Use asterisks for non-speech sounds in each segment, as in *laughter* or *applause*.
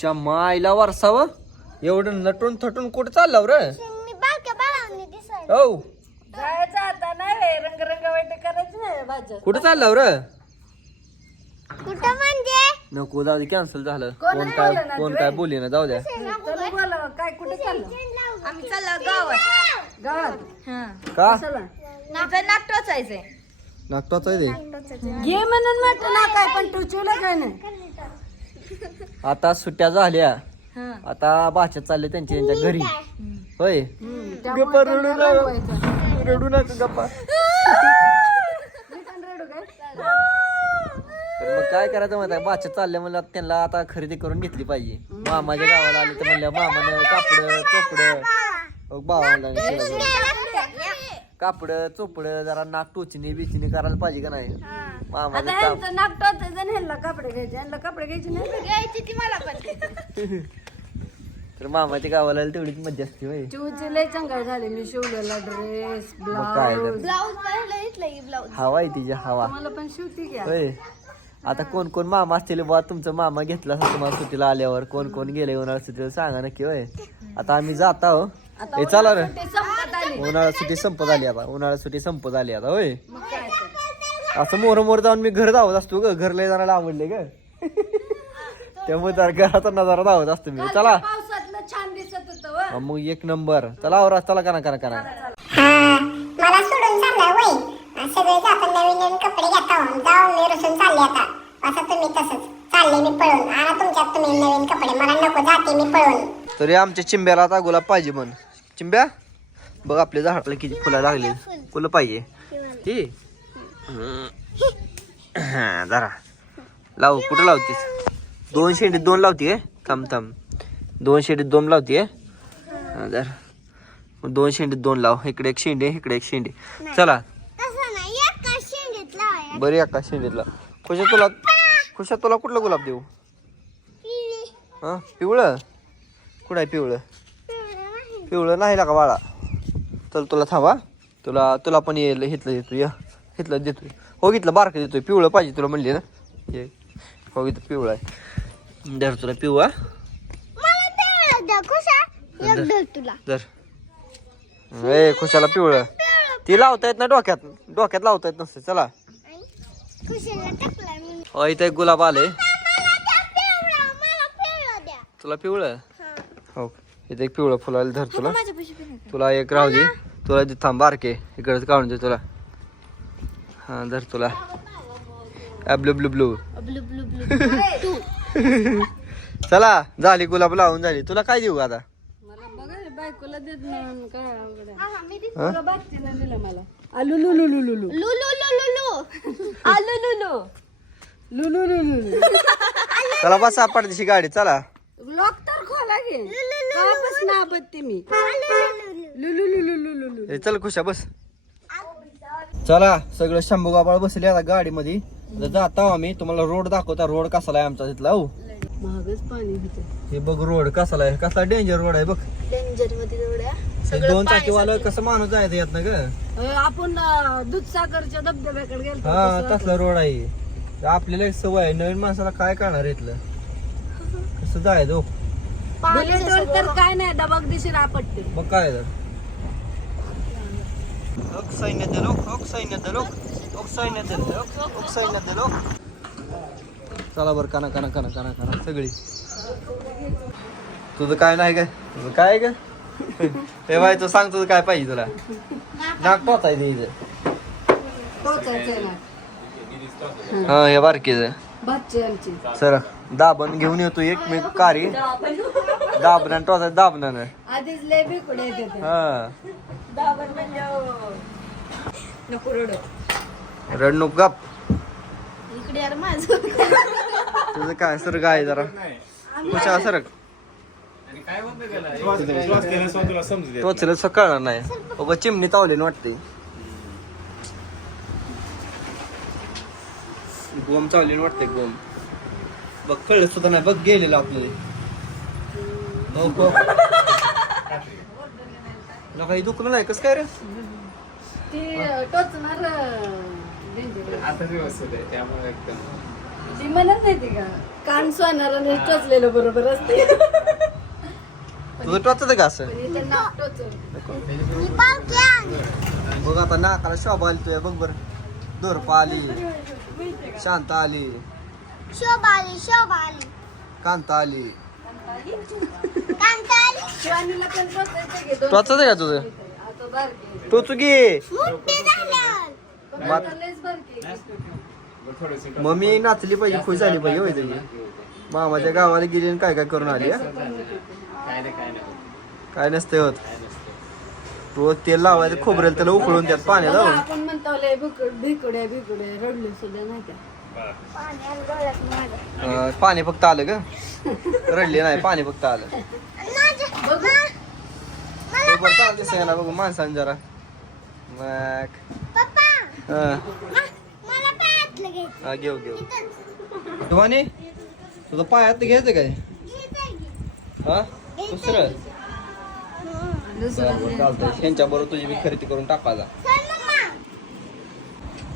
च्या मायला वरसाव? एवढं नटून थटून कुठं चाललं रे? मी बारक्या बाळांनी दिसायला. हो. जायचं आता नाही रंग वाईट करायचं नाही भाज्या कुठं चाललं रे? कुठं म्हणजे? नको जाऊ दे कॅन्सल झालं. कोण काय कोण? काय बोलले ना जाऊ द्या. चल बोला काय कुठे चाललं आम्ही चाललो गावात. गावात? हा. का? चला. आहे ते घे म्हणून म्हटलं ना काय पण टुचवलं काय नाही. आता सुट्ट्या झाल्या. हा. आता भाच्यात चालले त्यांच्या त्यांच्या घरी. होय. गप्पा रडू नका. रंगवायचं. रडू नका गप्पा? तर मग काय करायचं माहिती आहे? भाच्यात चालले म्हणलं आता त्यांना आता खरेदी करून घेतली पाहिजे. मामाच्या गावाला आले तर म्हणलं मामानं कापड चोपड. भावाला कापड चोपड जरा नाक टोचणी बिचणी करायला पाहिजे का नाही? आता ह्यांचं नाक टोचायचं आणि ह्यांना कपडे घ्यायचे. ह्यांना कपडे घ्यायचे नाही घ्यायची ती मला पण. *laughs* तर मामाच्या गावाला तेवढीच मज्जा असते होय. चिवची लय चांगला झाले. मी शिवलेला ड्रेस मग काय तर ब्लाऊज ब्लाऊज पाहिलं इथलं की ब्लाऊज हवा आहे तिच्या हवा. मला पण शिवती घ्या होय. आता कोण कोण मामा असतील बुवा? तुमचं मामा घेतला तुम्हाला सुट्टीला आल्यावर. कोण कोण गेले उन्हाळ्यात सुट्टीला सांगा नक्की होय. आता आम्ही जात आहो. हे चला रे. ते संपत आली. उन्हाळ्यात सुट्टी संपत आली आता. उन्हाळ्यात सुट्टी संपत आली आता होय. मग काय तर. असं मोर मोर जाऊन मी घर धावत असतो ग. घर लय जणाला आवडले ग. त्यामुळे जरा घराचा नजारा धावत असतो मी. चला. पावसातलं छान दिसत होतं व. हा, मग एक नंबर. चला आवरा चला करा करा करा. हा मला सोडून चाललाय वय. सगळे आपण नवीन नवीन कपडे घेता जाऊन मी रुसून चालले आता. असं तुम्ही तसंच. चालले मी पळून. आणा तुमच्यात तुम्ही नवीन कपडे. मला नको जाते मी पळून. तरी आमच्या चिंब्याला आता गुलाब पाहिजे म्हण. चिंब्या? बघ आपल्या झाडाला किती फुलं लागली. फुलं. पाहिजे. ती? हा, जरा. लाव कुठं लावतीस? दोन शेंडीत दोन लावती थांब थांब. दोन शेंडीत दोन लावती आहे जरा. दोन शेंडीत दोन लाव. इकडे एक शेंडी इकडे एक शेंडी. चला. नाही. एका शेंडीत बरी शेंडीतला खुशा तुला खुशा तुला कुठलं गुलाब देऊ? हा पिवळं? कुठं आहे पिवळं? पिवळं नाही का बाळा. चल तुला थांबा. तुला तुला पण येईल हिथलं देतो या. हिथलं देतोय. हो घेतलं बारकं देतोय. पिवळं पाहिजे तुला म्हणली ना. ये. हो इथं पिवळं आहे. दर तुला पिवळा धर ए खुशाला पिवळं. ती लावता येत ना डोक्यात. डोक्यात लावता येत नसते. चला. हो इथं एक गुलाब आले तुला पिवळं? इथं एक पिवळं फुल आलं धर तुला. पण नाही तुला एक राहू दे. तुला दे थांब बारके. इकडे काढून दे तुला. हा धर तुला. Blue blue blue. Blue blue blue. *laughs* चला झाली गुलाब लावून झाली. तुला काय देऊ आता? मला बघा रे, बायकोला देत नाही काय अवघड आहे. हा? तुला दिलं मला. आलू चला बसा पडदेशी गाडी. चला. लॉक तर खोला घे कापच ना बत्ती मी. लु लु लु लु लु लु लु ए, चल खुशा बस. चला सगळं शंभू गाबाळ बसले आता गाडीमध्ये. तर जाता आम्ही. तुम्हाला रोड दाखवता. रोड कसाला आहे आमचा तिथला हो? महागच पाणी होतं. हे बघ रोड कसाला आहे कसला डेंजर रोड आहे बघ. डेंजरमध्ये एवढ्या. हे दोन चाकीवालं कसं माणूस जायचं यात ना ग? अं, आपण अं, दूधसागरच्या धबधब्याकडे गेलो हा तसला रोड आहे. आपल्याला एक सवय आहे. नवीन माणसाला काय करणार इथलं? कसं जायचं हो तर काय नाही डबाक दिशी आपटते मग काय तर? ओक सैन्य दलोक चला बरं काना काना काना काना काना सगळी. तुझं काय नाही काय? तुझं काय ग हे बाय तू सांग तुझं काय पाहिजे तुला. नाक इथं. पोचायचंय ना. हा हे बारकीचं आमची सर दाबण घेऊन येतो एक मी कारी. दाबण टोचायचं दाबणानं. आधीच लय बिकडे येते ते. हा. नको रडू. रडणूक गप. इकडे यार माझं. तुझं काय सर काय जरा. कुशा सरक. टोचलं सकाळ नाही. बाबा चिमणी तावली वाटते गोम चावली वाटते गोम. बघ कळलं सुद्धा नाही बघ गेलेलं आपल्याला. काही दुखलं नाही कसं काय रे. आता व्यवस्थित आहे त्यामुळे एकदम. ती म्हणत नाही ती का कान सोनाराने टोचलेलं बरोबर असते. तुझं टोचत का असं. बघ आता नाकाला शोभा आली तुझ्या बघ बर. दोरपा आली शांत आली शोभा आली शोभा आली कांता आली कांता की टोचत का तुझं? मोठी बारकी आहे. मम्मी नाचली पाहिजे खुश झाली पाहिजे होय तुझी. मामाच्या गावाला गेली आणि काय काय करून आली हा? काय नसते होत. रोज तेल लावायचं खोबरेल त्याला उकळून त्यात पाण्यात बघा, लावून भिकुड रडले सुद्धा नाही का? पाण्यात डोळ्यात माझ्या. अं, पाणी फक्त आलं ग. रडली नाही पाणी फक्त आलं. माझ्या- बघू. चालतं माणसाने जरा. मग. हं, हा, घेऊ घेऊ. शिवानी तुझं पायात घ्यायचं काय. हा? दुसरं? दुसरं चालतंय. ह्यांच्या बरोबर तुझी मी खरेदी करून टाकायला.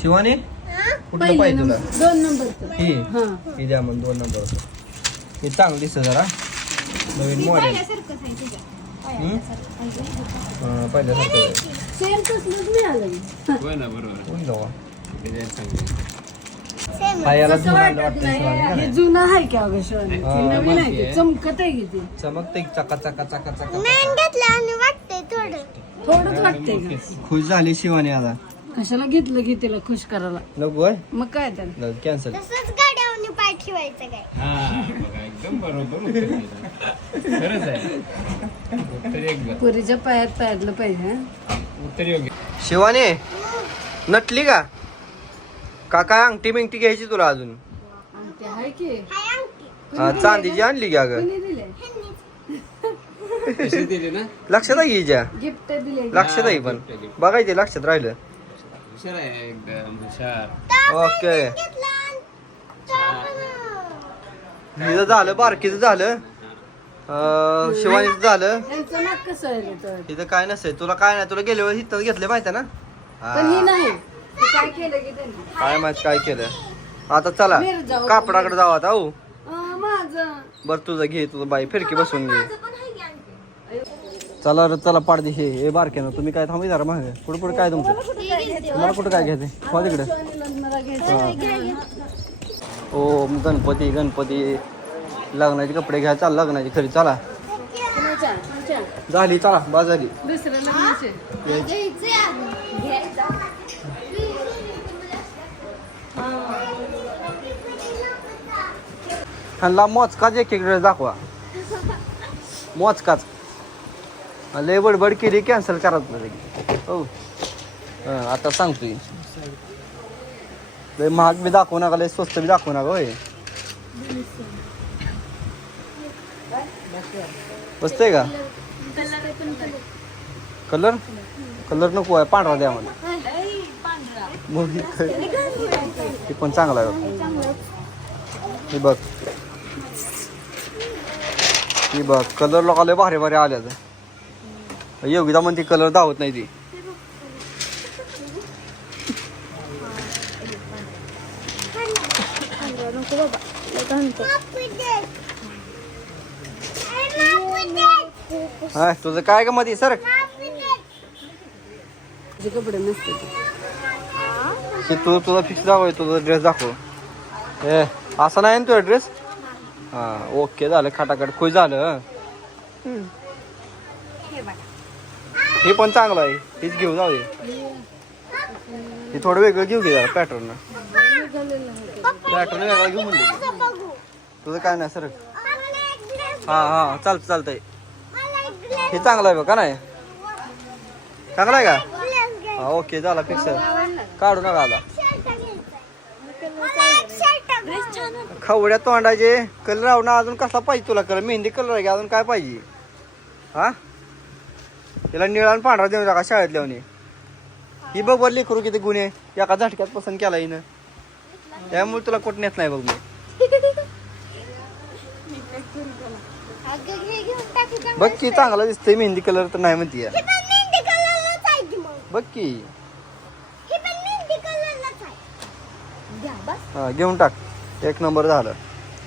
शिवानी हा? कुठलं पाहिजे तुला? नंबर दोन नंबरचं ही हा. ही द्या मग दोन नंबर हे चांगलं दिसतं जरा. नवीन मॉडेल पहिल्यासारखं. सेम तसलंच मिळालं असं वाटत वाटतं शिवानी का नाही हे नाही? जुनं आहे की अगं शिवानी? हा, ती नवीन आहे की चमकत आहे की ती. चमकते चका चका चका चका नवीन घेतलं आणि वाटतंय थोडं. थोडंच वाटतंय का? खुश झाली शिवानी आता. कशाला घेतलं की तिला खुश करायला? नको मग काय तर कॅन्सल तसंच गाड्यावर पाय ठेवायचं काय? एकदम बरोबर उत्तर दिलं. खरंच आहे. उत्तर एक पुरीच्या पायात पायातलं पाहिजे हं? उत्तर योग्य. शिवानी नटली का? का काय अंगठी बिंगठी घ्यायची तुला अजून. आणि ते आहे की? हाय अंगठी. हा, चांदीची आणली की अगं? कोणी दिले कशी दिली ना? लक्षात आहे हिच्या? गिफ्ट दिले लक्षात आहे पण. बघायचे लक्षात राहिलं. हुशार आहे एकदम हुशार. ओके. हिचं झालं बारकीचं झालं. अं, शिवानीचं झालं. त्यांचं नाक कसं आहे रे तर? तिथं काय नसेल तुला काय नाही तुला गेल्यावर हिथं घेतलं माहिती ना? पण ही हा, नाही. ते काय केलं की त्यांनी? काय माहीत काय केलं. आता चला मिर जाऊ. कापडाकडे जाऊ आता हो. अं, माझं. बर तुझं घे तुझं बाई फिरकी बसून घे. चला रे चला पाडदी हे हे बारके ना तुम्ही काय थांबी जरा मागे. पुढे पुढे काय तुमचं? तुम्हाला कुठं काय घ्यायचं. हो. तिकडे ओ गणपती गणपती. लग्नाचे कपडे घ्या चाल लग्नाची खरी चला? झाली चला बाज झाली. ह्यांना मोजकाच एक एक दाखवा. मोजकाच. लय बडबड केली कॅन्सल करत नाही हो. हं, आता सांगतोय. लय महाग बी दाखवू नका लय स्वस्त बी दाखवू नका होय. बसते का? कलर? कलर नको आहे पांढरा द्या मला. मग ते पण चांगला आहे हे बघ. हे बघ कलर लोकांना भारी भारी आल्यात. योगिता म्हणते कलर दावत नाही ती. हा तुझं काय का मध्ये सर. तुझे कपडे नसते तू. तुझा फिक्स दाखव तुझा ड्रेस दाखव. ए असा नाही ना तुझा ड्रेस हा ओके झालं खाटाखाट खुश झालं हे पण चांगलं आहे. हेच घेऊ जाऊ हे थोडं वेगळं घेऊ घे जरा पॅटर्न पॅटर्न वेगळं घेऊ म्हणले. तुझं काय नाही सर हा हा चालतं चालतंय. हे चांगलं आहे बघा का नाही? चांगलं आहे का? हा ओके झाला फिक्स काढू नका आला खवड्या तोंडाचे कलर आवडा अजून कसला पाहिजे तुला कलर मेहंदी कलर आहे का अजून काय पाहिजे? हा? तिला निळा आणि पांढरा देऊ टाका शाळेत लावणे ही बघ बरं लेकरू किती गुन्हे एका झटक्यात पसंत केला हिनं. त्यामुळे तुला कुठं नेत नाही बघ मी? बघ की चांगला दिसतंय मेहंदी कलर तर नाही म्हणते ही. बघ की. ही घेऊन टाक. एक नंबर झालं.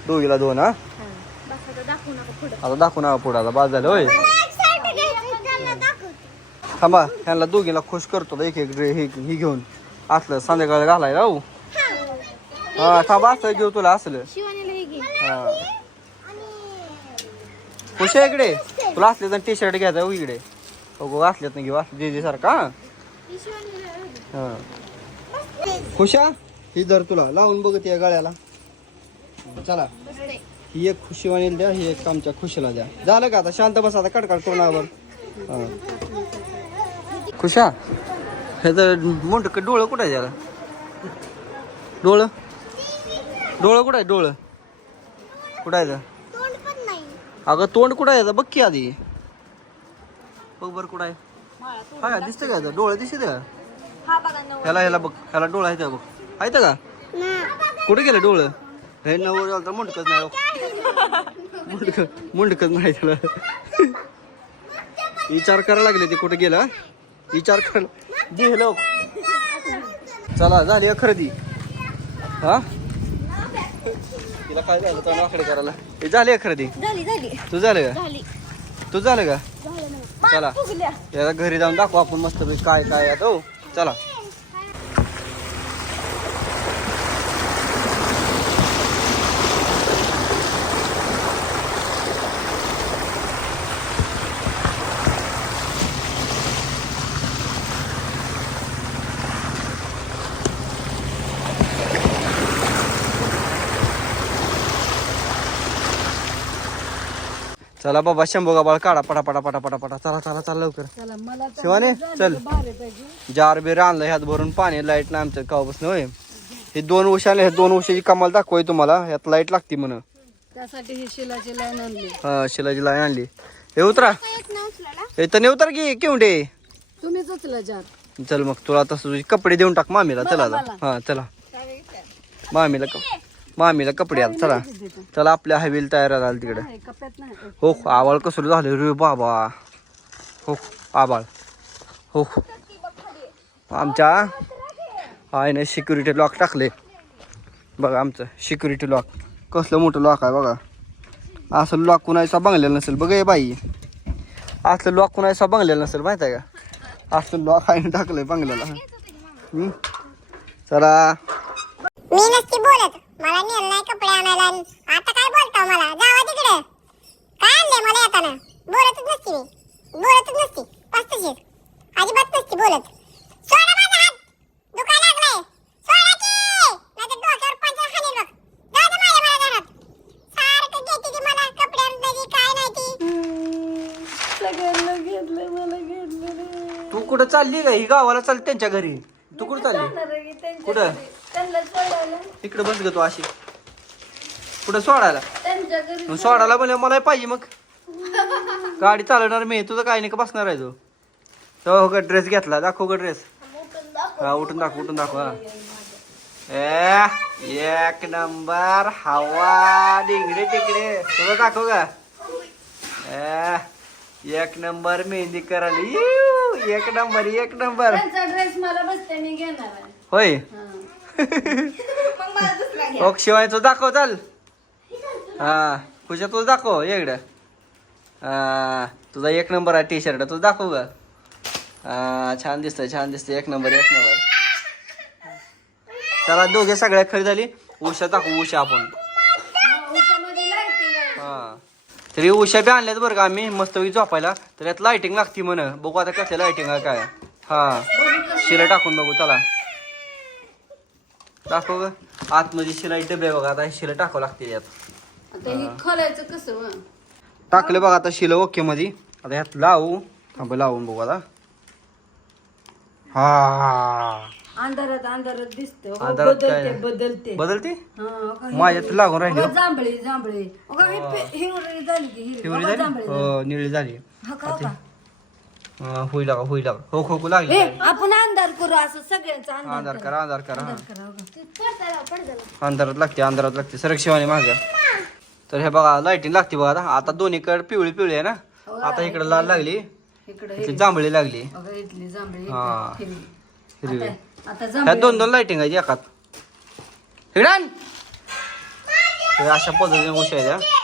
दोघीला दोन हा. आता दाखवू नका पुढं. आता दाखवू ना पुढे. आता बाद झालं होय. थांबा ह्यांना दोघीला खुश करतो एक एक ड्रे- हे ही घेऊन. असलं संध्याकाळी घालायला हो हा थांबा असं घेऊ तुला असलं. हे खुश आहे इकडे. तुला असले तर टी शर्ट घ्यायचा हो इकडे. हो असल्यात नाही घेऊ असले जे जे सारखा हा? खुशा ही धर तुला. लावून बघत या गळ्याला. चला. ही एक खुशीवाणीला द्या ही एक आमच्या खुशीला द्या. झालं का आता? शांत बस आता कडकड तोंडावर हा. खुशा? हे तर मोठ डोळं कुठं आहे त्याला? डोळं? डोळं कुठं आहे डोळं? कुठं आहे अगं तोंड कुठं आहे बघ की आधी. बघ बरं कुठं आहे. हा दिसतं का ते? डोळं दिसत ह्याला ह्याला बघ. ह्याला डोळा आहे बघ. आहे का? कुठे गेलं डोळं? हे नवर झालं तर मुंडकच नाही मुंडक मुंडकच नाही त्याला विचार करायला लागले ते कुठे गेला विचार कर. दिलं चला झाली खरेदी. हा? तिला काय झालं? तर आकडे करायला. हे झाली खरेदी? तू झालं. का? तू झालं का? चला. याला घरी जाऊन दाखवू आपण मस्त काय काय आहे तो. चला. चला बाबा शंभू गाबाळ काढा पटा पटा पटा पटा पटा. चला चला चला लवकर. चला मला तर शिवानी चल. पाहिजे जार बीर आणलं ह्यात भरून पाणी लाइट ना आमच्या गावापासून होय. हे दोन उशाने हे दोन उशाची कमाल दाखवाय तुम्हाला. ह्यात लाइट लागते म्हण त्यासाठी ही शिलाची लाईन आणली. हा शिलाची लाईन आणली. हे उतरा. हे तर नाही उतर की केवढे? तुम्हीच उचला जार. चल मग तुला तसं तुझे कपडे देऊन टाक मामीला चला आता. मला. हा चला. मामीला क- मामीला कपडे आला चला. चला आपल्या हवेली तयार झाला तिकडे. हे कप्यात नाही. हो आबाळ कसं झालं रे बाबा. हो आबाळ. हो आमच्या आईने सिक्युरिटी लॉक टाकले. बघा आमचं सिक्युरिटी लॉक कसलं मोठं लॉक आहे बघा. असं लॉक कुणाचा बंगलेलं नसेल. बघा हे बाई. असलं लॉक कुणाचा बंगलेलं नसेल माहिती आहे का? असलं लॉक आईने टाकलंय बंगल्याला. हम्म? चला. मला नेल नाही कपडे आणायला आणि आता काय बोलता मला? जावा तिकडे. काय आणले मला येताना? बोलतच नसती मी. बोलतच नसती. पस्तशीर अजिबात नसती बोलत. सोडा माझा हात. दुखायला लागलाय सोडा की. नाहीतर डोक्यावर पंचा खाली बघ. जाऊ दे माझ्या मला घरात. सारखं घेते ती मला कपडे आणते ती काय नाही ती. सगळ्यांना घेतलं मला घेतलं रे तू कुठं चालली का ही गावाला चाल त्यांच्या घरी. तू कुठं चालली? कुठं? त्यांना सोडायला. इकडे बस ग तू अशी. कुठं सोडायला? त्यांच्या घरी मग सोडायला म्हणजे मला पाहिजे मग. गाडी चालवणार मी. तुझं काय नाही का बसणार आहे तू? तो का ड्रेस घेतला. दाखव का ड्रेस हा उठून दाखव उठून दाखव हा. ए, एक नंबर हवा डिंगडे तिकडे तुला दाखव का ए, एक नंबर मेहंदी करायला. इऊ, एक नंबर एक नंबर. त्यांचा ड्रेस मला बसते मी घेणार आहे. होय? ओक शिवाय तो दाखव चाल. हा खुशा तुझं दाखव इकडं. हा तुझा एक नंबर आहे टी शर्ट तुझं दाखव हा छान दिसतंय छान दिसतंय एक नंबर एक नंबर. चला दोघे सगळ्या खरी झाली. उषा दाखवू उषा आपण. उशामध्ये लाईटिंग आहे. हा. तरी उषा बी आणल्यात बरं का आम्ही मस्त झोपायला. तर यात लाइटिंग लागती म्हण. बघू आता कसल्या लाइटिंग आहे काय. हा. शिला टाकून बघू चला. दाखव ग. आतमध्ये शिलाई डबे बघा आता शिला टाकावं लागते यात. आता हे खोलायचं कसं? टाकलं बघा आता शिला ओके मध्ये आता यात लावू. थांब लावून बघू आता. हा. अंधारात अंधारात दिसतं हो, अंधारात बदलते काय? बदलते? हा, माझ्यात लागून राहिली हो. जांभळी जांभळी. अगं, ही पे- हिरवी झाली की जांभळी. हो निळी झाली. हा का, हो का? हा, होई लागा होई लागा हो खो खो लागली ए, आपण अंधार करू असं सगळ्यांचा अंधार करू. करा अंधार करा हा. अंधारात लागते अंधारात लागते. सरक शिवानी माग. तर हे बघा लाईटिंग लागते बघा आता. आता दोन्हीकडे पिवळी पिवळी आहे ना? आता इकडे लाल लागली. इकडे जांभळी लागली. अगं इथली जांभळी हा. हिरवी. ह्या दोन दोन लाईटिंग आहे एकात. इकडे आण. हे अशा पद्धतीने उशी आहेत हा.